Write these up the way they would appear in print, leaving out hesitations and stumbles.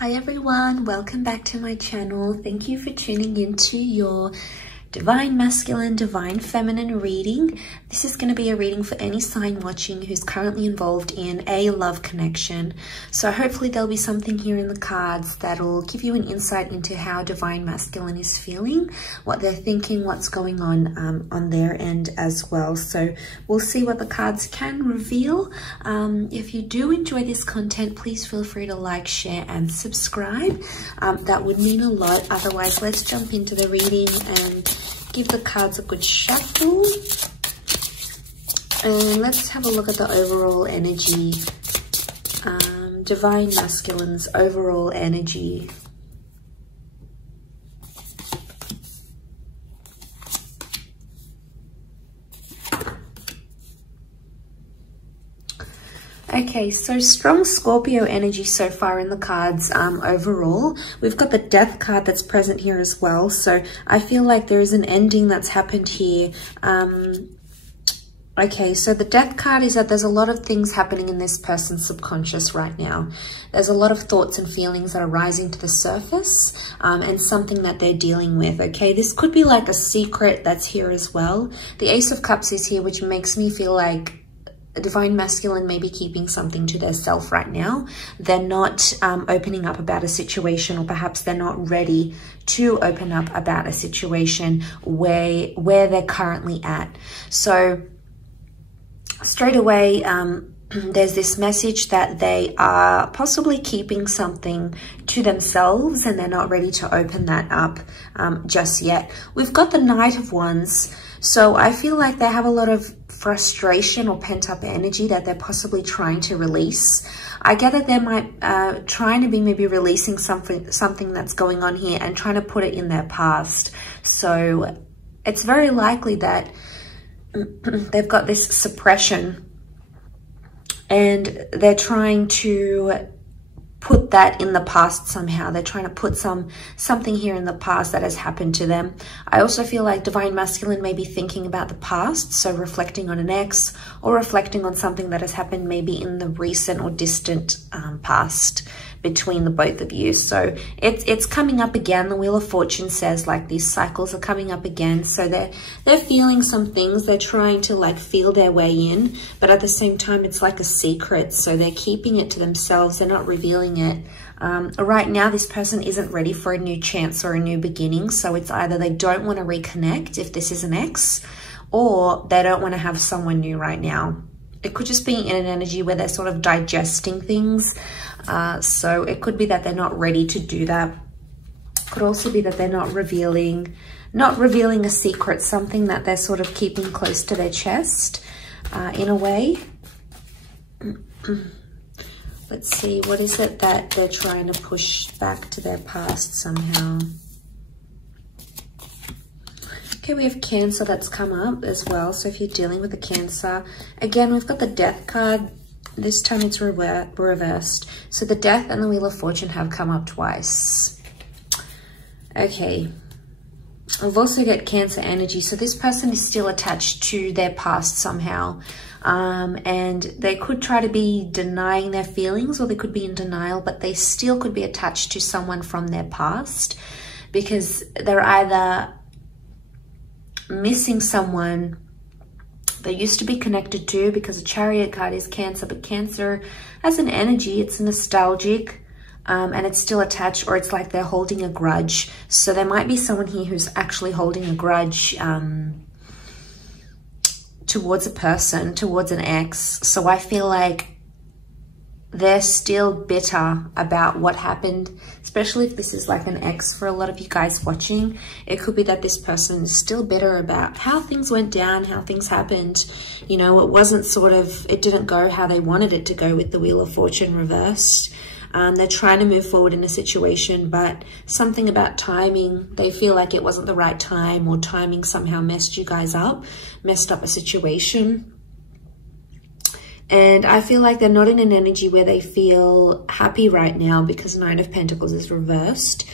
Hi everyone, welcome back to my channel. Thank you for tuning into your Divine Masculine, Divine Feminine reading. This is going to be a reading for any sign watching who's currently involved in a love connection. So hopefully there'll be something here in the cards that'll give you an insight into how Divine Masculine is feeling, what they're thinking, what's going on their end as well. So we'll see what the cards can reveal. If you do enjoy this content, please feel free to like, share and subscribe. That would mean a lot. Otherwise, let's jump into the reading and give the cards a good shuffle. And let's have a look at the overall energy. Divine Masculine's overall energy. Okay, so strong Scorpio energy so far in the cards overall. We've got the Death card that's present here as well. So I feel like there is an ending that's happened here. Okay, so the Death card is that there's a lot of things happening in this person's subconscious right now. There's a lot of thoughts and feelings that are rising to the surface and something that they're dealing with, okay? This could be like a secret that's here as well. The Ace of Cups is here, which makes me feel like Divine Masculine may be keeping something to their self right now. They're not opening up about a situation, or perhaps they're not ready to open up about a situation where they're currently at. So straight away, there's this message that they are possibly keeping something to themselves and they're not ready to open that up just yet. We've got the Knight of Wands. So I feel like they have a lot of frustration or pent-up energy that they're possibly trying to release. I get that they might trying to be maybe releasing something that's going on here and trying to put it in their past. So it's very likely that they've got this suppression and they're trying to put that in the past somehow. They're trying to put something here in the past that has happened to them. I also feel like Divine Masculine may be thinking about the past, so reflecting on an ex or reflecting on something that has happened maybe in the recent or distant past between the both of you. So it's coming up again. The Wheel of Fortune says like these cycles are coming up again. So they're feeling some things. They're trying to like feel their way in, but at the same time it's like a secret. So they're keeping it to themselves. They're not revealing it. Right now this person isn't ready for a new chance or a new beginning. So it's either they don't want to reconnect if this is an ex, or they don't want to have someone new right now. It could just be in an energy where they're sort of digesting things. So it could be that they're not ready to do that. Could also be that they're not revealing a secret, something that they're sort of keeping close to their chest in a way. Let's see, what is it that they're trying to push back to their past somehow? Okay, we have Cancer that's come up as well. So if you're dealing with a Cancer, again, we've got the Death card. This time it's reversed. So the Death and the Wheel of Fortune have come up twice. Okay. We've also got Cancer energy. So this person is still attached to their past somehow. And they could try to be denying their feelings, or they could be in denial, but they still could be attached to someone from their past, because they're either missing someone they used to be connected to, because a Chariot card is Cancer, but Cancer as an energy, it's nostalgic and it's still attached, or it's like they're holding a grudge. So there might be someone here who's actually holding a grudge towards a person, towards an ex. So I feel like they're still bitter about what happened, especially if this is like an ex for a lot of you guys watching. It could be that this person is still bitter about how things went down, how things happened. You know, it didn't go how they wanted it to go with the Wheel of Fortune reversed. They're trying to move forward in a situation, but something about timing, they feel like it wasn't the right time, or timing somehow messed you guys up, messed up a situation. And I feel like they're not in an energy where they feel happy right now, because Nine of Pentacles is reversed.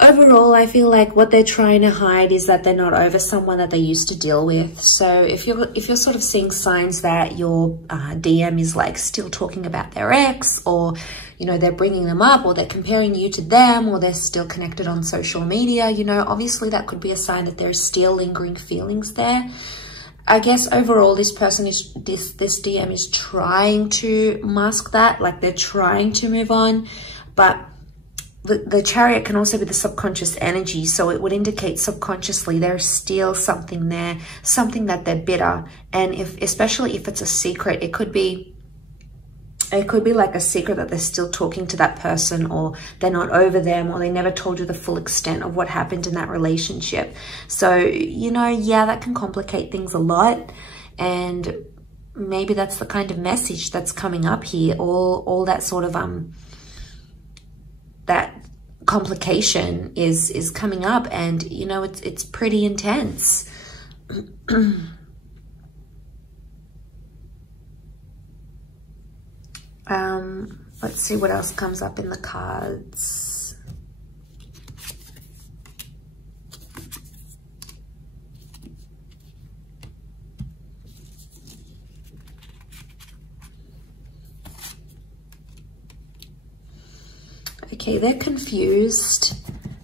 Overall, I feel like what they're trying to hide is that they're not over someone that they used to deal with. So if you're sort of seeing signs that your DM is like still talking about their ex, or you know, they're bringing them up, or they're comparing you to them, or they're still connected on social media, you know, obviously that could be a sign that there's still lingering feelings there. I guess overall this person is, this DM is trying to mask that, like they're trying to move on, but the Chariot can also be the subconscious energy, so it would indicate subconsciously there's still something there, something that they're bitter. And especially if it's a secret, it could be like a secret that they're still talking to that person, or they're not over them, or they never told you the full extent of what happened in that relationship. So, you know, yeah, that can complicate things a lot. And maybe that's the kind of message that's coming up here. All that sort of, that complication is coming up, and, you know, it's pretty intense. Let's see what else comes up in the cards. Okay, they're confused.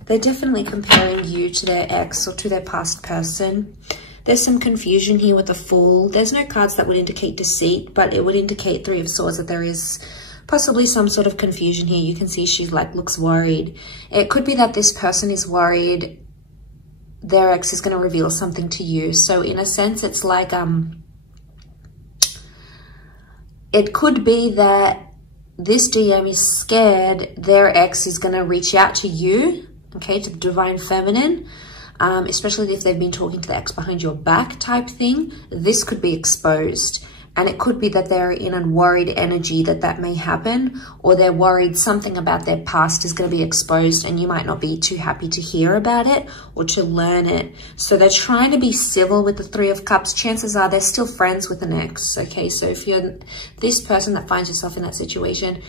They're definitely comparing you to their ex or to their past person. There's some confusion here with the Fool. There's no cards that would indicate deceit, but it would indicate Three of Swords that there is possibly some sort of confusion here. You can see she like looks worried. It could be that this person is worried their ex is going to reveal something to you. So in a sense, it's like, it could be that this DM is scared their ex is going to reach out to you, okay, to the Divine Feminine, especially if they've been talking to the ex behind your back type thing. This could be exposed. And it could be that they're in a worried energy that may happen, or they're worried something about their past is going to be exposed and you might not be too happy to hear about it or to learn it. So they're trying to be civil with the Three of Cups. Chances are they're still friends with an ex, okay? So if you're this person that finds yourself in that situation,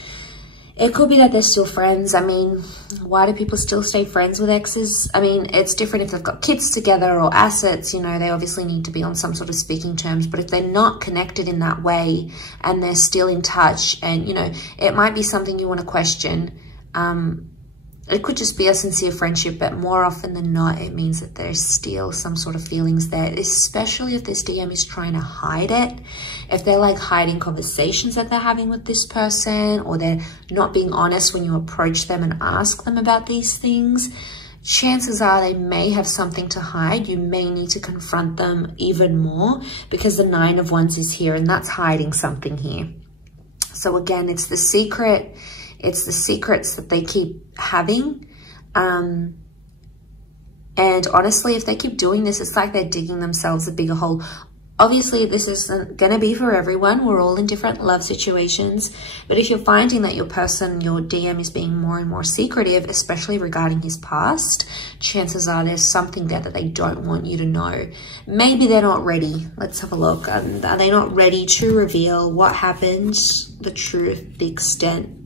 it could be that they're still friends. I mean, why do people still stay friends with exes? I mean, it's different if they've got kids together or assets, you know, they obviously need to be on some sort of speaking terms. But if they're not connected in that way and they're still in touch, and, you know, it might be something you want to question. It could just be a sincere friendship, but more often than not, it means that there's still some sort of feelings there, especially if this DM is trying to hide it. If they're like hiding conversations that they're having with this person, or they're not being honest when you approach them and ask them about these things, chances are they may have something to hide. You may need to confront them even more, because the Nine of Wands is here, and that's hiding something here. So again, it's the secret. It's the secrets that they keep having. And honestly, if they keep doing this, it's like they're digging themselves a bigger hole. Obviously, this isn't going to be for everyone. We're all in different love situations. But if you're finding that your person, your DM, is being more and more secretive, especially regarding his past, chances are there's something there that they don't want you to know. Maybe they're not ready. Let's have a look. Are they not ready to reveal what happened, the truth, the extent?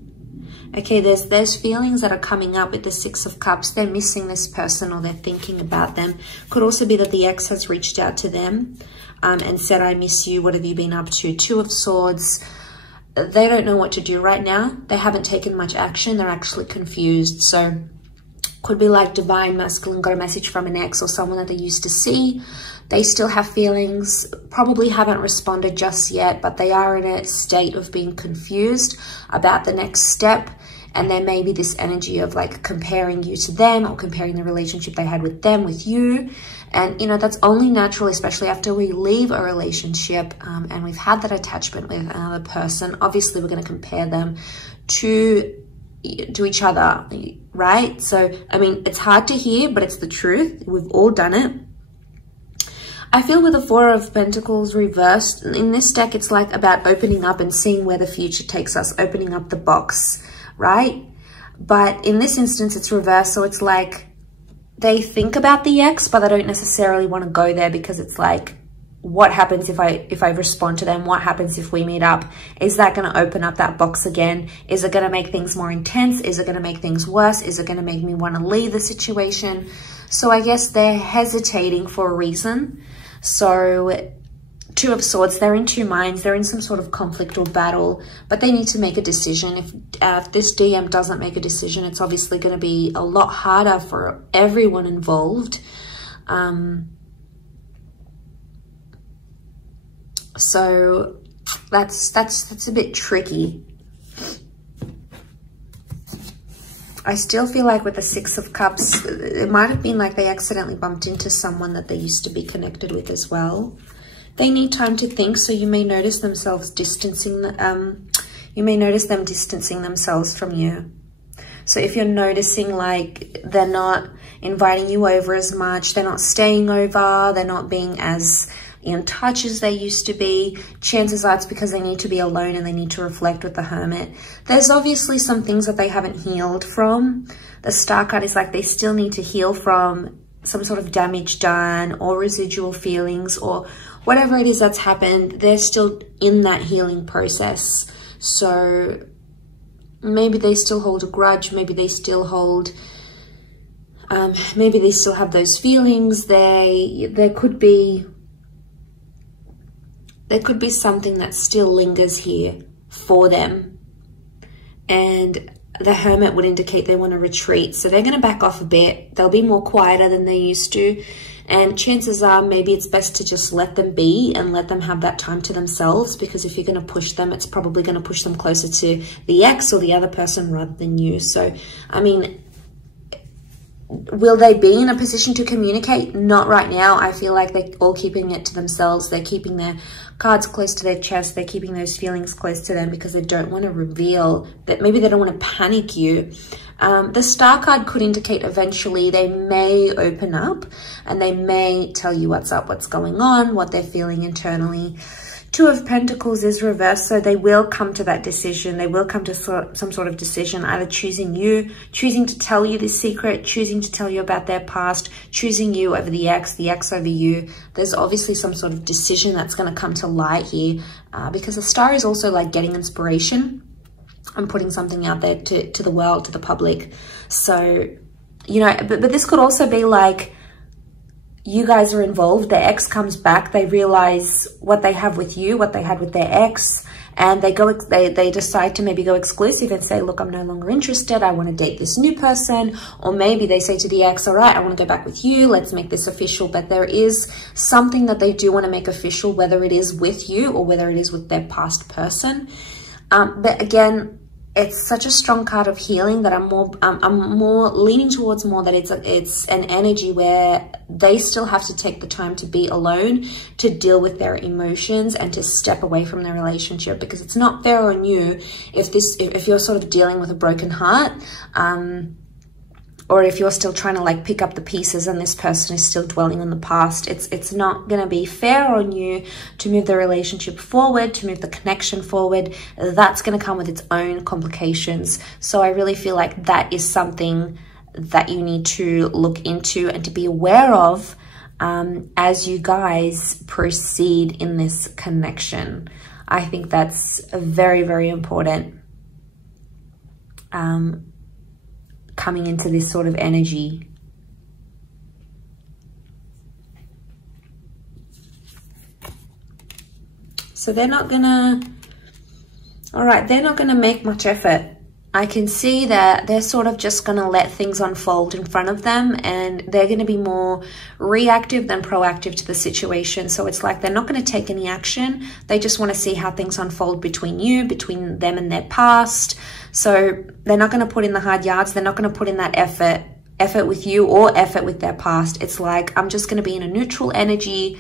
Okay, there's feelings that are coming up with the Six of Cups. They're missing this person, or they're thinking about them. Could also be that the ex has reached out to them and said, I miss you. What have you been up to? Two of Swords. They don't know what to do right now. They haven't taken much action. They're actually confused. So could be like Divine Masculine got a message from an ex or someone that they used to see. They still have feelings, probably haven't responded just yet, but they are in a state of being confused about the next step. And there may be this energy of like comparing you to them, or comparing the relationship they had with them with you. And, you know, that's only natural, especially after we leave a relationship and we've had that attachment with another person. Obviously, we're going to compare them to each other, right? So, I mean, it's hard to hear, but it's the truth. We've all done it. I feel with the Four of Pentacles reversed, in this deck, it's like about opening up and seeing where the future takes us, opening up the box, right? But in this instance, it's reversed. So it's like they think about the ex, but they don't necessarily want to go there, because it's like, what happens if I respond to them? What happens if we meet up? Is that going to open up that box again? Is it going to make things more intense? Is it going to make things worse? Is it going to make me want to leave the situation? So I guess they're hesitating for a reason. So Two of Swords, they're in two minds. They're in some sort of conflict or battle, but they need to make a decision. If this DM doesn't make a decision, it's obviously going to be a lot harder for everyone involved. So that's a bit tricky. I still feel like with the Six of Cups, it might have been like they accidentally bumped into someone that they used to be connected with as well. They need time to think, so you may notice themselves distancing, you may notice them distancing themselves from you. So if you're noticing like they're not inviting you over as much, they're not staying over, they're not being as in touch as they used to be, chances are it's because they need to be alone and they need to reflect with the Hermit. There's obviously some things that they haven't healed from. The Star card is like they still need to heal from some sort of damage done or residual feelings or whatever it is that's happened. They're still in that healing process. So maybe they still hold a grudge, maybe they still hold, maybe they still have those feelings. There could be something that still lingers here for them. And the Hermit would indicate they want to retreat. So they're going to back off a bit. They'll be more quieter than they used to. And chances are maybe it's best to just let them be and let them have that time to themselves, because if you're going to push them, it's probably going to push them closer to the ex or the other person rather than you. So, I mean, will they be in a position to communicate? Not right now. I feel like they're all keeping it to themselves. They're keeping their cards close to their chest. They're keeping those feelings close to them because they don't want to reveal that. Maybe they don't want to panic you. The Star card could indicate eventually they may open up and they may tell you what's up, what's going on, what they're feeling internally. Two of Pentacles is reversed, so they will come to that decision. They will come to some sort of decision, either choosing you, choosing to tell you this secret, choosing to tell you about their past, choosing you over the ex over you. There's obviously some sort of decision that's going to come to light here, because the Star is also like getting inspiration and putting something out there to the world, to the public. So, you know, but this could also be like, you guys are involved, the ex comes back, they realize what they have with you, what they had with their ex, and they decide to maybe go exclusive and say, look, I'm no longer interested, I want to date this new person. Or maybe they say to the ex, all right, I want to go back with you, let's make this official. But there is something that they do want to make official, whether it is with you or whether it is with their past person. But again, it's such a strong card of healing that I'm more leaning towards more that it's an energy where they still have to take the time to be alone, to deal with their emotions and to step away from their relationship, because it's not fair on you if you're sort of dealing with a broken heart, or if you're still trying to like pick up the pieces and this person is still dwelling on the past. It's not going to be fair on you to move the relationship forward, to move the connection forward. That's going to come with its own complications. So I really feel like that is something that you need to look into and to be aware of as you guys proceed in this connection. I think that's very, very important. Coming into this sort of energy. So they're not gonna, all right, they're not gonna make much effort. I can see that they're sort of just gonna let things unfold in front of them, and they're gonna be more reactive than proactive to the situation. So it's like they're not gonna take any action. They just wanna see how things unfold between you, between them and their past. So they're not going to put in the hard yards. They're not going to put in that effort with you or effort with their past. It's like, I'm just going to be in a neutral energy.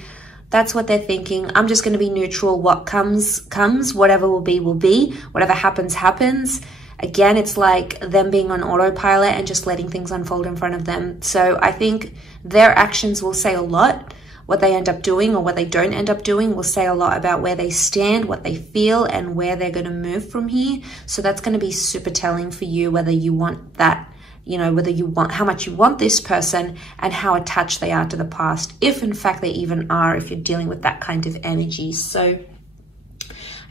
That's what they're thinking. I'm just going to be neutral. What comes, comes. Whatever will be, will be. Whatever happens, happens. Again, it's like them being on autopilot and just letting things unfold in front of them. So I think their actions will say a lot. What they end up doing or what they don't end up doing will say a lot about where they stand, what they feel, and where they're going to move from here. So that's going to be super telling for you, whether you want that, you know, whether you want, how much you want this person and how attached they are to the past, if in fact they even are, if you're dealing with that kind of energy. So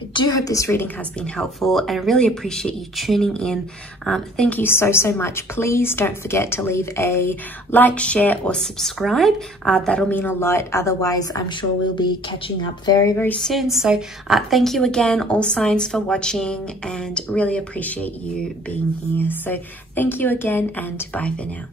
I do hope this reading has been helpful, and I really appreciate you tuning in. Thank you so much. Please don't forget to leave a like, share, or subscribe. That'll mean a lot. Otherwise, I'm sure we'll be catching up very soon. So thank you again, all signs, for watching, and really appreciate you being here. So thank you again, and bye for now.